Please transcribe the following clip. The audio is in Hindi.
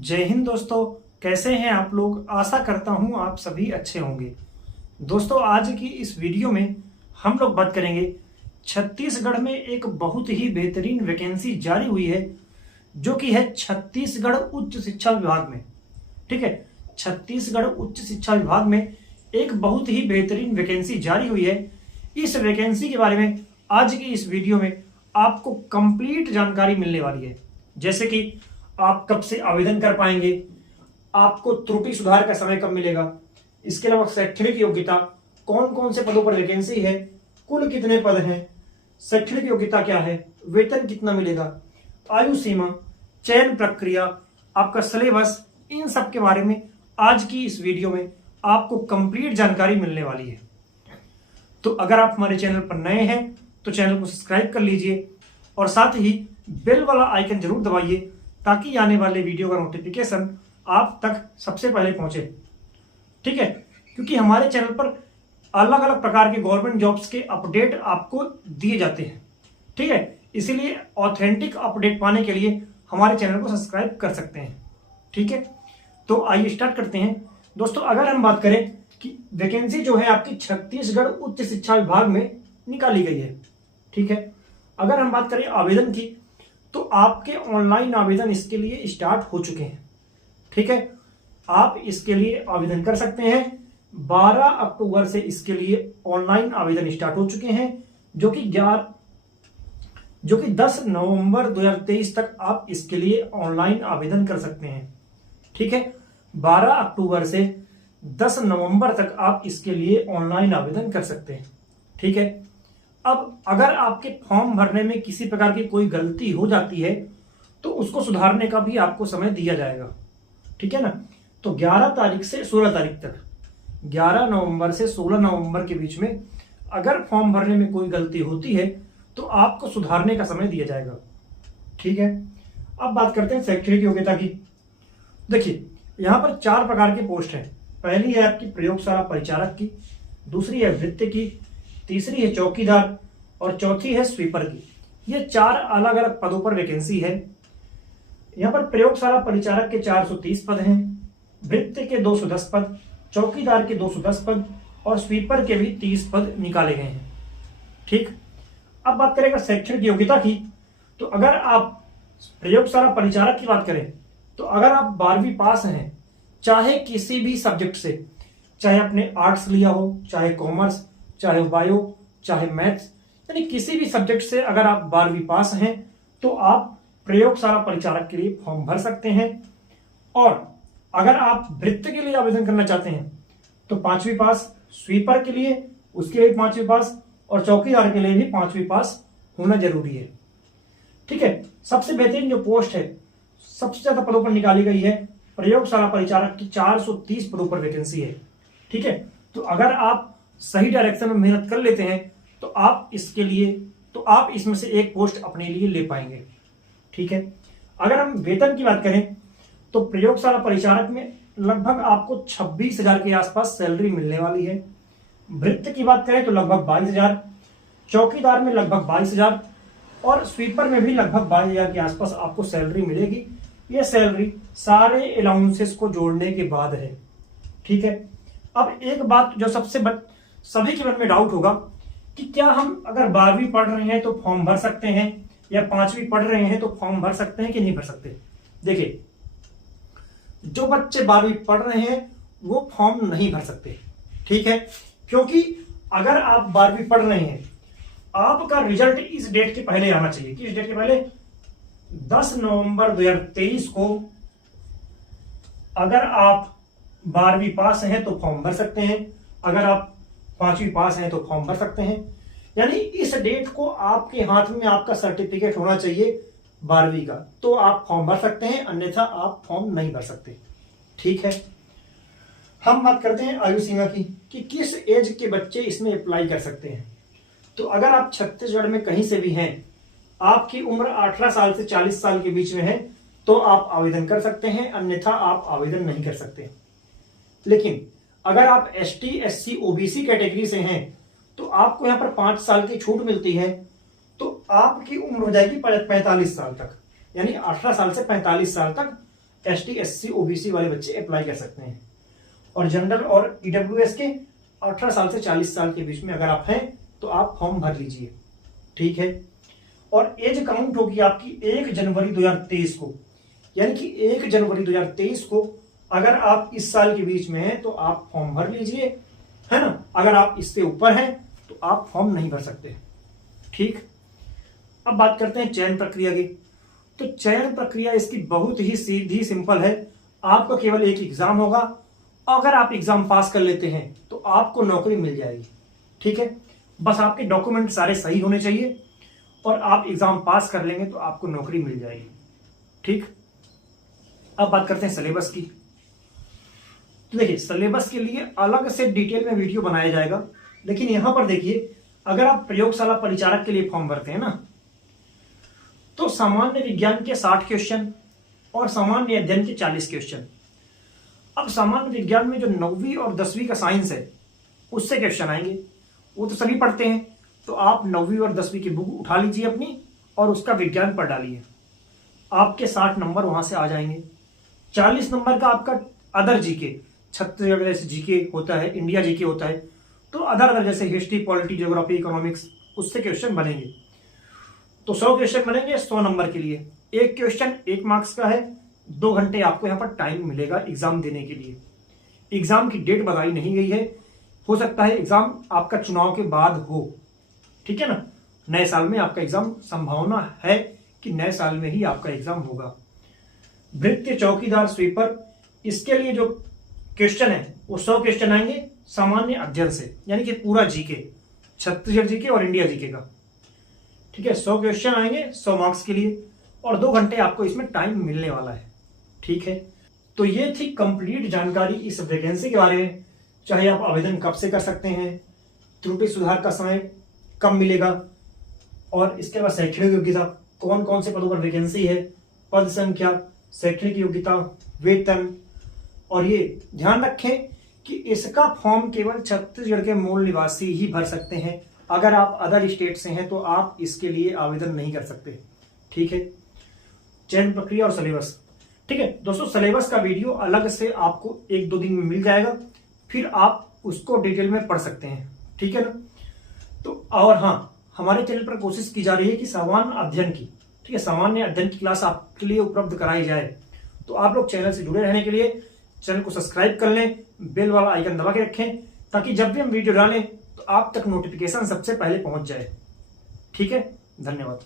जय हिंद दोस्तों। कैसे हैं आप लोग? आशा करता हूं आप सभी अच्छे होंगे। दोस्तों, आज की इस वीडियो में हम लोग बात करेंगे छत्तीसगढ़ में एक बहुत ही बेहतरीन वैकेंसी जारी हुई है, जो कि है छत्तीसगढ़ उच्च शिक्षा विभाग में। ठीक है, छत्तीसगढ़ उच्च शिक्षा विभाग में एक बहुत ही बेहतरीन वैकेंसी जारी हुई है। इस वैकेंसी के बारे में आज की इस वीडियो में आपको कंप्लीट जानकारी मिलने वाली है, जैसे कि आप कब से आवेदन कर पाएंगे, आपको त्रुटि सुधार का समय कब मिलेगा, इसके अलावा शैक्षणिक योग्यता, कौन कौन से पदों पर वैकेंसी है, कुल कितने पद हैं, शैक्षणिक योग्यता क्या है, वेतन कितना मिलेगा, आयु सीमा, चयन प्रक्रिया, आपका सिलेबस, इन सब के बारे में आज की इस वीडियो में आपको कंप्लीट जानकारी मिलने वाली है। तो अगर आप हमारे चैनल पर नए हैं तो चैनल को सब्सक्राइब कर लीजिए और साथ ही बेल वाला आइकन जरूर दबाइए, ताकि आने वाले वीडियो का नोटिफिकेशन आप तक सबसे पहले पहुंचे। ठीक है, क्योंकि हमारे चैनल पर अलग अलग प्रकार के गवर्नमेंट जॉब्स के अपडेट आपको दिए जाते हैं। ठीक है, इसीलिए ऑथेंटिक अपडेट पाने के लिए हमारे चैनल को सब्सक्राइब कर सकते हैं। ठीक है, तो आइए स्टार्ट करते हैं। दोस्तों, अगर हम बात करें कि वैकेंसी जो है आपकी छत्तीसगढ़ उच्च शिक्षा विभाग में निकाली गई है। ठीक है, अगर हम बात करें आवेदन की, तो आपके ऑनलाइन आवेदन इसके लिए स्टार्ट हो चुके हैं। ठीक है, आप इसके लिए आवेदन कर सकते हैं। 12 अक्टूबर से इसके लिए ऑनलाइन आवेदन स्टार्ट हो चुके हैं, जो कि 10 नवंबर 2023 तक आप इसके लिए ऑनलाइन आवेदन कर सकते हैं। ठीक है, 12 अक्टूबर से 10 नवंबर तक आप इसके लिए ऑनलाइन आवेदन कर सकते हैं। ठीक है, अब अगर आपके फॉर्म भरने में किसी प्रकार की कोई गलती हो जाती है तो उसको सुधारने का भी आपको समय दिया जाएगा। ठीक है ना, तो 11 तारीख से 16 तारीख तक, 11 नवंबर से 16 नवंबर के बीच में अगर फॉर्म भरने में कोई गलती होती है तो आपको सुधारने का समय दिया जाएगा। ठीक है, अब बात करते हैं शैक्षणिक योग्यता की। देखिए, यहां पर 4 प्रकार की पोस्ट है। पहली है आपकी प्रयोगशाला परिचारक की, दूसरी है वृत्ति की, तीसरी है चौकीदार और चौथी है स्वीपर की। ये 4 अलग अलग पदों पर वैकेंसी है। यहाँ पर प्रयोगशाला परिचारक के 430 पद हैं, वृत्ति के 210 पद, चौकीदार के 210 पद और स्वीपर के भी 30 पद निकाले गए हैं। ठीक, अब बात करेंगे शैक्षणिक योग्यता की। तो अगर आप प्रयोगशाला परिचारक की बात करें तो अगर आप 12वीं पास हैं, चाहे किसी भी सब्जेक्ट से, चाहे आपने आर्ट्स लिया हो, चाहे कॉमर्स, चाहे बायो, चाहे मैथ्स, यानी किसी भी सब्जेक्ट से अगर आप 12वीं पास हैं तो आप प्रयोगशाला परिचारक के लिए फॉर्म भर सकते हैं। और अगर आप वृत्ति के लिए आवेदन करना चाहते हैं तो 5वीं पास, स्वीपर के लिए उसके लिए 5वीं पास और चौकीदार के लिए भी 5वीं पास होना जरूरी है। ठीक है, सबसे बेहतरीन जो पोस्ट है, सबसे ज्यादा पदों पर निकाली गई है, प्रयोगशाला परिचारक की 430 पदों पर वैकेंसी है। ठीक है, तो अगर आप सही डायरेक्शन में मेहनत कर लेते हैं तो आप इसमें से एक पोस्ट अपने लिए ले पाएंगे। ठीक है, अगर हम वेतन की बात करें तो प्रयोगशाला परिचारक में लगभग आपको 26,000 के आसपास सैलरी मिलने वाली है। वृत्ति की बात करें तो लगभग 22,000, चौकीदार में लगभग 22,000 और स्वीपर में भी लगभग 22,000 के आसपास आपको सैलरी मिलेगी। यह सैलरी सारे अलाउंसेस को जोड़ने के बाद है। ठीक है, अब एक बात जो सभी के मन में डाउट होगा कि क्या हम अगर 12वीं पढ़ रहे हैं तो फॉर्म भर सकते हैं, या 5वीं पढ़ रहे हैं तो फॉर्म भर सकते हैं कि नहीं भर सकते। देखिए, जो बच्चे 12वीं पढ़ रहे हैं वो फॉर्म नहीं भर सकते। ठीक है, क्योंकि अगर आप 12वीं पढ़ रहे हैं, आपका रिजल्ट इस डेट के पहले आना चाहिए। किस डेट के पहले? 10 नवंबर 2023 को अगर आप 12वीं पास हैं तो फॉर्म भर सकते हैं, अगर आप 5वीं पास हैं तो फॉर्म भर सकते हैं। यानी इस डेट को आपके हाथ में आपका सर्टिफिकेट होना चाहिए 12वीं का, तो आप फॉर्म भर सकते हैं, अन्यथा आप फॉर्म नहीं भर सकते। ठीक है, हम बात करते हैं आयु सीमा की कि किस एज के बच्चे इसमें अप्लाई कर सकते हैं। तो अगर आप छत्तीसगढ़ में कहीं से भी हैं, आपकी उम्र 18 साल से 40 साल के बीच में है तो आप आवेदन कर सकते हैं, अन्यथा आप आवेदन नहीं कर सकते। लेकिन अगर आप ST, SC, OBC कैटेगरी से हैं तो आपको यहां पर 5 साल की छूट मिलती है, तो आपकी उम्र हो जाएगी 45 साल तक। यानी 18 साल से 45 साल तक ST SC OBC वाले बच्चे अप्लाई कर सकते हैं। और जनरल और EWS के 18 साल से 40 साल के बीच में अगर आप हैं तो आप फॉर्म भर लीजिए, ठीक है। और एज काउंट होगी आपकी 1 जनवरी 2023 को, यानी कि 1 जनवरी 2023 को अगर आप इस साल के बीच में हैं तो आप फॉर्म भर लीजिए, है ना। अगर आप इससे ऊपर हैं तो आप फॉर्म नहीं भर सकते, ठीक। अब बात करते हैं चयन प्रक्रिया की। तो चयन प्रक्रिया इसकी बहुत ही सीधी सिंपल है। आपका केवल एक एग्जाम होगा, अगर आप एग्जाम पास कर लेते हैं तो आपको नौकरी मिल जाएगी, ठीक है। बस आपके डॉक्यूमेंट सारे सही होने चाहिए और आप एग्जाम पास कर लेंगे तो आपको नौकरी मिल जाएगी, ठीक। अब बात करते हैं सिलेबस की। तो देखिए, सिलेबस के लिए अलग से डिटेल में वीडियो बनाया जाएगा, लेकिन यहां पर देखिए, अगर आप प्रयोगशाला परिचारक के लिए फॉर्म भरते हैं ना, तो सामान्य विज्ञान के 60 क्वेश्चन और सामान्य अध्ययन के 40 क्वेश्चन। अब सामान्य विज्ञान में जो 9वीं और 10वीं का साइंस है उससे क्वेश्चन आएंगे, वो तो सभी पढ़ते हैं, तो आप 9वीं और 10वीं की बुक उठा लीजिए अपनी और उसका विज्ञान पढ़ डालिए, आपके 60 नंबर वहां से आ जाएंगे। 40 नंबर का आपका अदर जीके, छत्तीसगढ़ जैसे जीके होता है, इंडिया जीके होता है, तो अदर जैसे हिस्ट्री, पॉलिटी, ज्योग्राफी, इकोनॉमिक्स, उससे क्वेश्चन बनेंगे। तो 100 क्वेश्चन बनेंगे 100 नंबर के लिए। एक क्वेश्चन 1 मार्क्स का है। 2 घंटे आपको यहाँ पर टाइम मिलेगा एग्जाम देने के लिए। एग्जाम की डेट बताई नहीं गई है, हो सकता है एग्जाम आपका चुनाव के बाद हो, ठीक है ना। नए साल में आपका एग्जाम, संभावना है कि नए साल में ही आपका एग्जाम होगा। भृत्य, चौकीदार, स्वीपर, इसके लिए जो क्वेश्चन है वो 100 क्वेश्चन आएंगे सामान्य अध्ययन से, यानी कि पूरा जीके, छत्तीसगढ़ जीके और इंडिया जीके का, ठीक है। 100 क्वेश्चन आएंगे 100 मार्क्स के लिए और 2 घंटे आपको इसमें टाइम मिलने वाला है, ठीक है। तो ये थी कंप्लीट जानकारी इस वैकेंसी के बारे में। चाहे आप आवेदन कब से कर सकते हैं, त्रुटि सुधार का समय कब मिलेगा, और इसके बाद शैक्षणिक योग्यता, कौन कौन से पदों पर वैकेंसी है, पद संख्या, शैक्षणिक योग्यता, वेतन। और ये ध्यान रखें कि इसका फॉर्म केवल छत्तीसगढ़ के मूल निवासी ही भर सकते हैं। अगर आप अदर स्टेट से हैं तो आप इसके लिए आवेदन नहीं कर सकते, ठीक है। चयन प्रक्रिया और सिलेबस, ठीक है दोस्तों। सिलेबस का वीडियो अलग से आपको 1-2 दिन में मिल जाएगा, फिर आप उसको डिटेल में पढ़ सकते हैं, ठीक है ना। तो और हाँ, हमारे चैनल पर कोशिश की जा रही है कि सामान्य अध्ययन की, ठीक है, सामान्य अध्ययन की क्लास आपके लिए उपलब्ध कराई जाए। तो आप लोग चैनल से जुड़े रहने के लिए चैनल को सब्सक्राइब कर लें, बेल वाला आइकन दबा के रखें, ताकि जब भी हम वीडियो डालें तो आप तक नोटिफिकेशन सबसे पहले पहुंच जाए, ठीक है। धन्यवाद।